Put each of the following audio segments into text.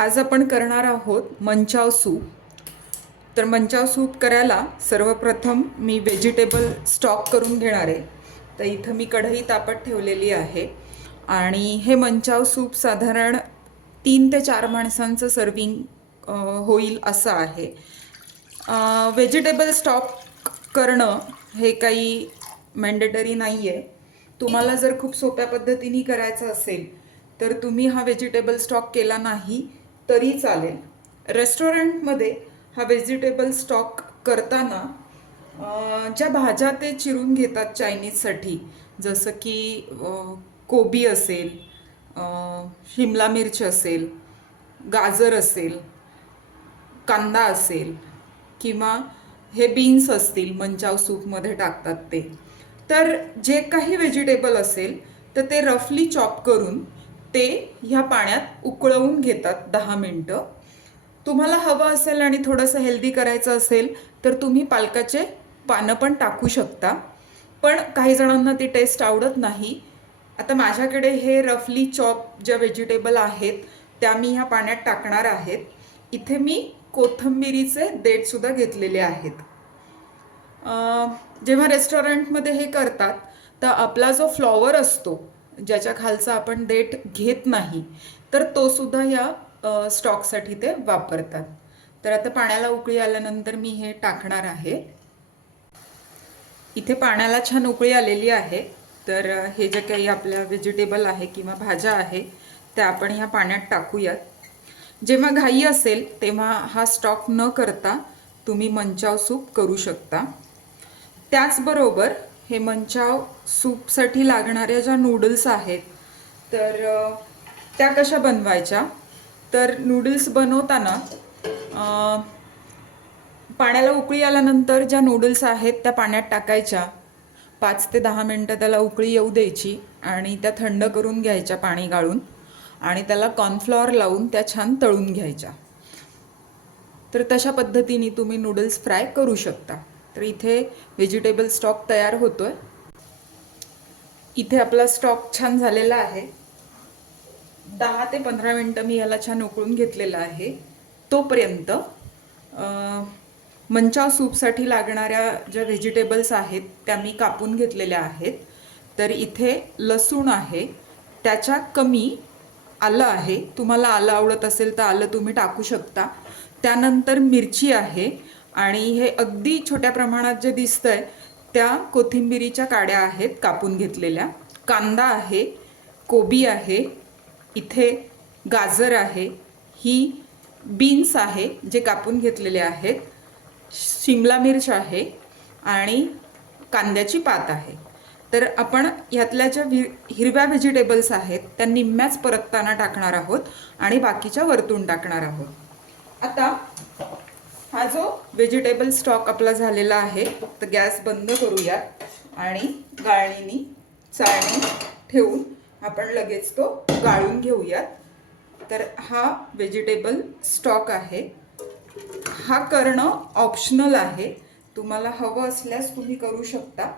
आज आपण करणार आहोत मंचाव सूप. तर मंचाव सूप करायला सर्वप्रथम मी व्हेजिटेबल स्टॉक करून घेणार आहे. तर इथं मी कढई तापत ठेवलेली आहे. आणि हे मंचाव सूप साधारण तीन ते चार माणसांचं सर्विंग होईल असं आहे. व्हेजिटेबल स्टॉक करणं हे काही मॅन्डेटरी नाही आहे तुम्हाला जर खूप सोप्या पद्धतीने करायचं असेल तर तुम्ही हा व्हेजिटेबल स्टॉक केला नाही. तरी चालेल. रेस्टॉरंटमध्ये हा व्हेजिटेबल स्टॉक करताना ज्या भाज्या ते चिरून घेतात चायनीजसाठी जसं की कोबी असेल शिमला मिरची असेल गाजर असेल कांदा असेल किंवा हे बीन्स असतील मंचाव सूपमध्ये टाकतात ते. तर जे काही व्हेजिटेबल असेल तर ते रफली चॉप करून ते ह्या पाण्यात उकळवून घेतात दहा मिनटं. तुम्हाला हवं असेल आणि थोडंसं हेल्दी करायचं असेल तर तुम्ही पालकाचे पानं पण टाकू शकता. पण काही जणांना ती टेस्ट आवडत नाही. आता माझ्याकडे हे रफली चॉप ज्या व्हेजिटेबल आहेत त्या मी ह्या पाण्यात टाकणार आहेत. इथे मी कोथंबिरीचे देठसुद्धा घेतलेले आहेत. जेव्हा रेस्टॉरंटमध्ये हे करतात तर आपला जो फ्लॉवर असतो ज्याच्या खालचा आपण देठ घेत नाही तर तो सुद्धा या स्टॉकसाठी ते वापरतात. तर आता पाण्याला उकळी आल्यानंतर मी हे टाकणार आहे. इथे पाण्याला छान उकळी आलेली आहे. तर हे जे काही आपल्या व्हेजिटेबल आहे किंवा भाज्या आहे त्या आपण ह्या पाण्यात टाकूयात. जेव्हा घाई असेल तेव्हा हा स्टॉक न करता तुम्ही मंचाव सूप करू शकता. त्याचबरोबर हे मंचाव सूपसाठी लागणाऱ्या ज्या नूडल्स आहेत तर त्या कशा बनवायच्या? तर नूडल्स बनवताना पाण्याला उकळी आल्यानंतर ज्या नूडल्स आहेत त्या पाण्यात टाकायच्या. पाच ते दहा मिनटं त्याला उकळी येऊ द्यायची आणि त्या थंड करून घ्यायच्या पाणी गाळून आणि त्याला कॉर्नफ्लॉवर लावून त्या छान तळून घ्यायच्या. तर तशा पद्धतीने तुम्ही नूडल्स फ्राय करू शकता. तर इथे व्हेजिटेबल स्टॉक तयार होतोय. इथे आपला स्टॉक छान झालेला आहे. दहा ते पंधरा मिनटं मी याला छान उकळून घेतलेला आहे. तोपर्यंत मंचाव सूपसाठी लागणाऱ्या ज्या व्हेजिटेबल्स आहेत त्या मी कापून घेतलेल्या आहेत. तर इथे लसूण आहे. त्याच्या कमी आलं आहे. तुम्हाला आलं आवडत असेल तर आलं तुम्ही टाकू शकता. त्यानंतर मिरची आहे. आणि हे अगदी छोट्या प्रमाणात जे दिसतंय त्या कोथिंबिरीच्या काड्या आहेत कापून घेतलेल्या. कांदा आहे कोबी आहे इथे गाजर आहे ही बीन्स आहे जे कापून घेतलेले आहेत. शिमला मिर्च आहे आणि कांद्याची पात आहे. तर आपण ह्यातल्या ज्या वि हिरव्या व्हेजिटेबल्स आहेत त्या निम्म्याच परतताना टाकणार आहोत आणि बाकीच्या वरतून टाकणार आहोत. आता हा जो व्हेजिटेबल स्टॉक आपला झालेला आहे तर गॅस बंद करूया आणि गाळणीनी चाळणी ठेवून आपण लगेच तो गाळून घेऊयात. तर हा व्हेजिटेबल स्टॉक आहे. हा करणं ऑप्शनल आहे. तुम्हाला हवं असल्यास तुम्ही करू शकता.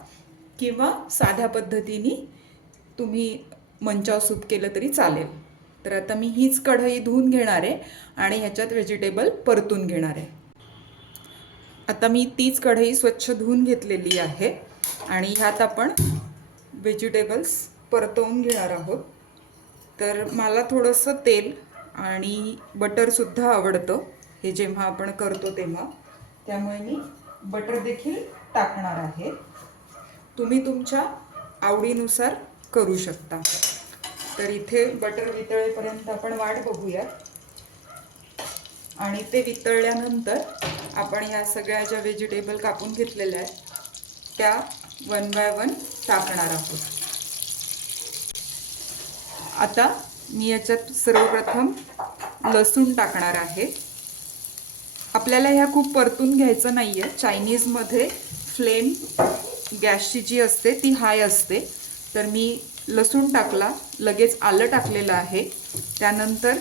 किंवा साध्या पद्धतीने तुम्ही मंचाव सूप केलं तरी चालेल. तर आता मी हीच कढई धुवून घेणार आहे आणि ह्याच्यात व्हेजिटेबल परतून घेणार आहे. आता मी तीच कढई स्वच्छ धुवून घेतलेली आहे आणि ह्यात आपण व्हेजिटेबल्स परतवून घेणार आहोत. तर मला थोडंसं तेल आणि बटरसुद्धा आवडतं हे जेव्हा आपण करतो तेव्हा. त्यामुळे मी बटर देखील टाकणार आहे. तुम्ही तुमच्या आवडीनुसार करू शकता. तर इथे बटर वितळेपर्यंत आपण वाट बघूया. आणि ते वितळल्यानंतर आपण ह्या सगळ्या ज्या व्हेजिटेबल कापून घेतलेल्या आहेत त्या वन बाय वन टाकणार आहोत. आता मी याच्यात सर्वप्रथम लसूण टाकणार आहे. आपल्याला ह्या खूप परतून घ्यायचं नाही आहे चायनीजमध्ये फ्लेम गॅसची जी असते ती हाय असते. तर मी लसूण टाकला लगेच आलं टाकलेलं आहे. त्यानंतर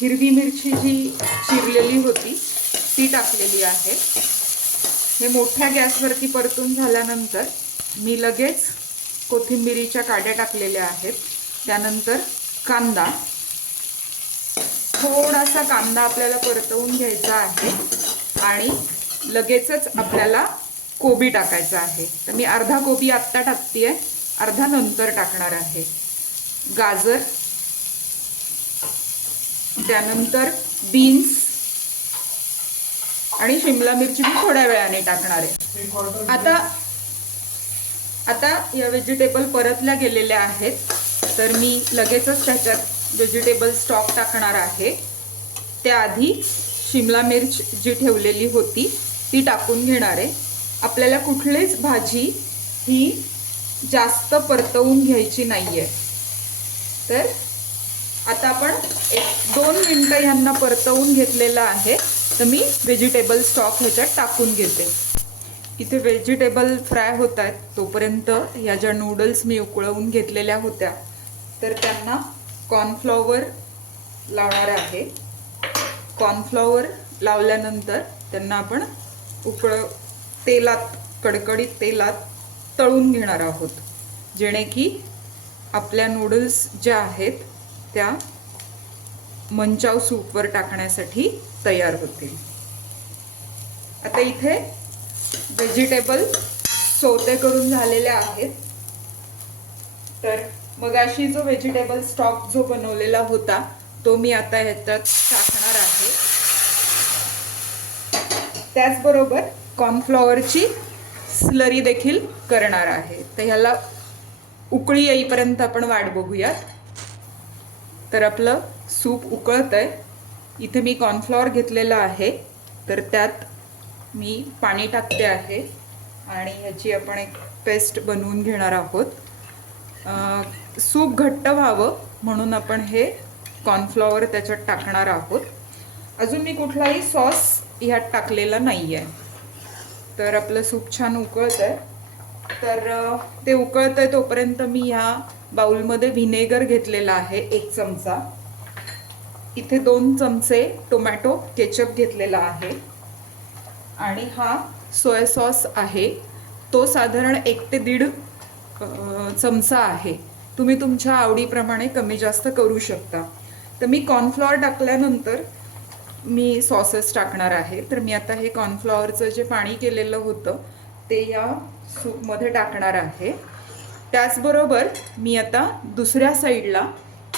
हिरवी मिरची जी चिरलेली होती ती टाकलेली आहे. हे मोठ्या गॅसवरती परतून झाल्यानंतर मी लगेच कोथिंबिरीच्या काड्या टाकलेल्या आहेत. त्यानंतर कांदा. थोडासा कांदा आपल्याला परतवून घ्यायचा आहे आणि लगेचच आपल्याला कोबी टाकायचा आहे. तर मी अर्धा कोबी आत्ता टाकते अर्धा नंतर टाकणार आहे. गाजर. त्यानंतर बीन्स आणि शिमला मिरची मी थोड्या वेळाने टाकणार आहे. आता आता या व्हेजिटेबल परतल्या गेलेल्या आहेत. तर मी लगेचच त्याच्यात व्हेजिटेबल स्टॉक टाकणार आहे. त्याआधी शिमला मिर्च जी ठेवलेली होती ती टाकून घेणार आहे. आपल्याला कुठलीच भाजी ही जास्त परतवून घ्यायची नाही आहे तर आता आपण एक दोन मिनटं ह्यांना परतवून घेतलेलं आहे. तर मी व्हेजिटेबल स्टॉक ह्याच्यात टाकून घेते. इथे व्हेजिटेबल फ्राय होत आहेत तोपर्यंत ह्या ज्या नूडल्स मी उकळवून घेतलेल्या होत्या तर त्यांना कॉर्नफ्लॉवर लावणार आहे. कॉर्नफ्लॉवर लावल्यानंतर त्यांना आपण उकळ तेलात कडकडीत तेलात तळून घेणार आहोत. जेणे की आपल्या नूडल्स ज्या आहेत त्या मंचाव सूपवर टाकण्यासाठी तयार होतील. आता इथे व्हेजिटेबल सोते करून झालेले आहेत. तर मगाशी जो व्हेजिटेबल स्टॉक जो बनवलेला होता तो मी आता ह्याच्यात टाकणार आहे. त्याचबरोबर कॉर्नफ्लॉवरची स्लरी देखील करणार आहे. तर ह्याला उकळी येईपर्यंत आपण वाट बघूयात. तर आपलं सूप उकळत आहे इथे मी कॉर्नफ्लॉवर घेतलेलं आहे. तर त्यात मी पाणी टाकते आहे आणि ह्याची आपण एक पेस्ट बनवून घेणार आहोत. सूप घट्ट व्हावं म्हणून आपण हे कॉर्नफ्लॉवर त्याच्यात टाकणार आहोत. अजून मी कुठलाही सॉस ह्यात टाकलेला नाही आहे तर आपलं सूप छान उकळत आहे तर ते उकळत आहे तोपर्यंत मी ह्या बाउलमध्ये व्हिनेगर घेतलेला आहे एक चमचा. इथे दोन चमचे टोमॅटो केचप घेतलेला आहे. आणि हा सोया सॉस आहे. तो साधारण एक ते दीड चमचा आहे. तुम्ही तुमच्या आवडीप्रमाणे कमी जास्त करू शकता. तर मी कॉर्नफ्लॉवर टाकल्यानंतर मी सॉसेस टाकणार आहे. तर मी आता हे कॉर्नफ्लॉवरचं जे पाणी केलेलं होतं ते या सूपमध्ये टाकणार आहे. त्याचबरोबर मी आता दुसऱ्या साईडला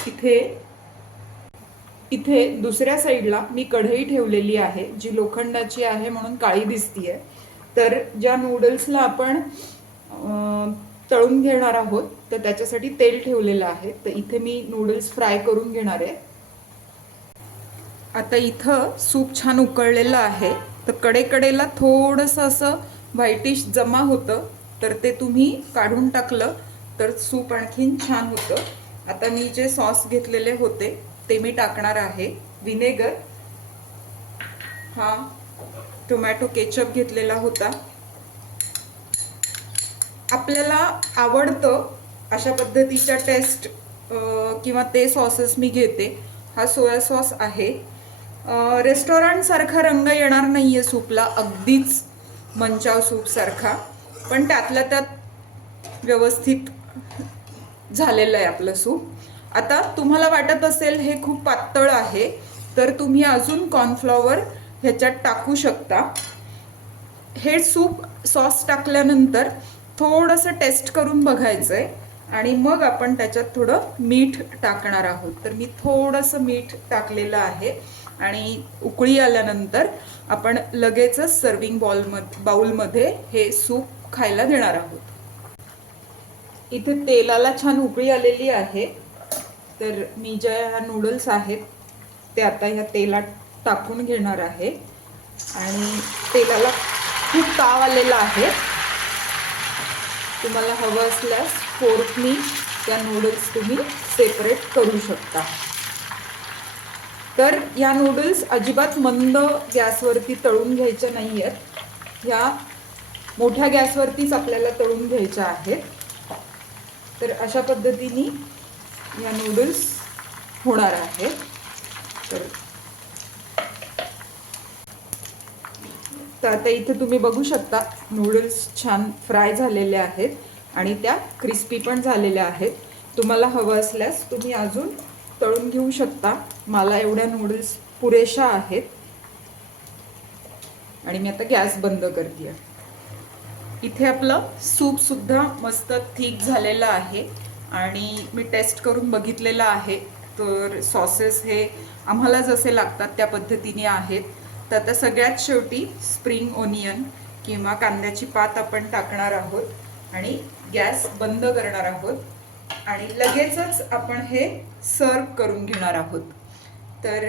इथे इथे दुसऱ्या साईडला मी कढई ठेवलेली आहे जी लोखंडाची आहे म्हणून काळी दिसतीये. तर ज्या नूडल्सला आपण तळून घेणार आहोत तर त्याच्यासाठी तेल ठेवलेलं आहे. तर इथे मी नूडल्स फ्राय करून घेणार आहे. आता इथं सूप छान उकळलेलं आहे. तर कडेकडेला थोडंसं असं व्हाईटिश जमा होतं तर ते तुम्ही काढून टाकलं. तर सूप आणखीन छान होतं. आता मी जे सॉस घेतलेले होते ते मी टाकणार आहे. व्हिनेगर हा टोमॅटो केचप घेतलेला होता. आपल्याला आवडतं अशा पद्धतीच्या टेस्ट किंवा ते सॉसेस मी घेते. हा सोया सॉस आहे. रेस्टॉरंटसारखा रंग येणार नाही आहे सूपला अगदीच मंचाव सूपसारखा पण त्यातल्या त्यात व्यवस्थित झालेलं आहे आपलं सूप. आता तुम्हाला वाटत असेल हे खूप पातळ आहे तर तुम्ही अजून कॉर्नफ्लॉवर ह्याच्यात टाकू शकता. हे सूप सॉस टाकल्यानंतर थोडंसं टेस्ट करून बघायचं आहे आणि मग आपण त्याच्यात थोडं मीठ टाकणार आहोत. तर मी थोडंसं मीठ टाकलेलं आहे आणि उकळी आल्यानंतर आपण लगेचच सर्विंग बॉलम बाउलमध्ये हे सूप खायला देणार आहोत. इथे तेलाला छान उकळी आलेली आहे. तर मी ज्या ह्या नूडल्स आहेत ते आता ह्या तेलात टाकून घेणार आहे. आणि तेलाला खूप ताव आलेला आहे. तुम्हाला हवं असल्यास फोर्कनी त्या नूडल्स तुम्ही सेपरेट करू शकता. तर या नूडल्स अजिबात मंद गॅसवरती तळून घ्यायच्या नाही आहेत ह्या मोठ्या गॅसवरतीच आपल्याला तळून घ्यायच्या आहेत. तर अशा पद्धतीने या नूडल्स होणार आहेत. तर तर आता इथे तुम्ही बघू शकता नूडल्स छान फ्राय झालेल्या आहेत आणि त्या क्रिस्पी पण झालेल्या आहेत. तुम्हाला हवं असल्यास तुम्ही अजून तळून घेऊ शकता. मला एवढ्या नूडल्स पुरेशा आहेत. आणि मी आता गॅस बंद करते. इथे आपलं सूप सुद्धा मस्त थिक झालेलं आहे आणि मी टेस्ट करून बघितलेलं आहे. तर सॉसेस हे आम्हाला जसे लागतात त्या पद्धतीने आहेत. तर आता सगळ्यात शेवटी स्प्रिंग ओनियन किंवा कांद्याची पात आपण टाकणार आहोत आणि गॅस बंद करणार आहोत. आणि लगेचच आपण हे सर्व करून घेणार आहोत. तर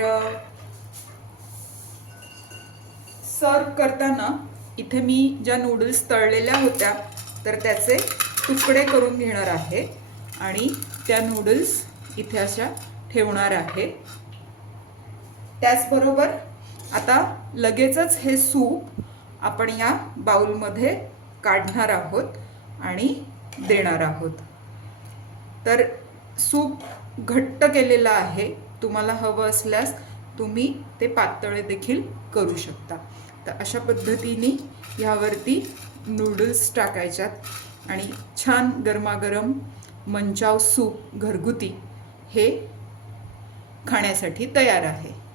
सर्व करताना इथे मी ज्या नूडल्स तळलेल्या होत्या तर त्याचे तुकडे करून घेणार आहे. आणि त्या नूडल्स इथे अशा ठेवणार आहे. त्याचबरोबर आता लगेचच हे सूप आपण या बाउलमध्ये काढणार आहोत आणि देणार आहोत. तर सूप घट्ट केलेलं आहे. तुम्हाला हवं असल्यास तुम्ही ते पातळे देखील करू शकता. तर अशा पद्धतीने ह्यावरती नूडल्स टाकायच्यात. आणि छान गरमागरम मंचाव सूप घरगुती हे खाण्यासाठी तयार आहे.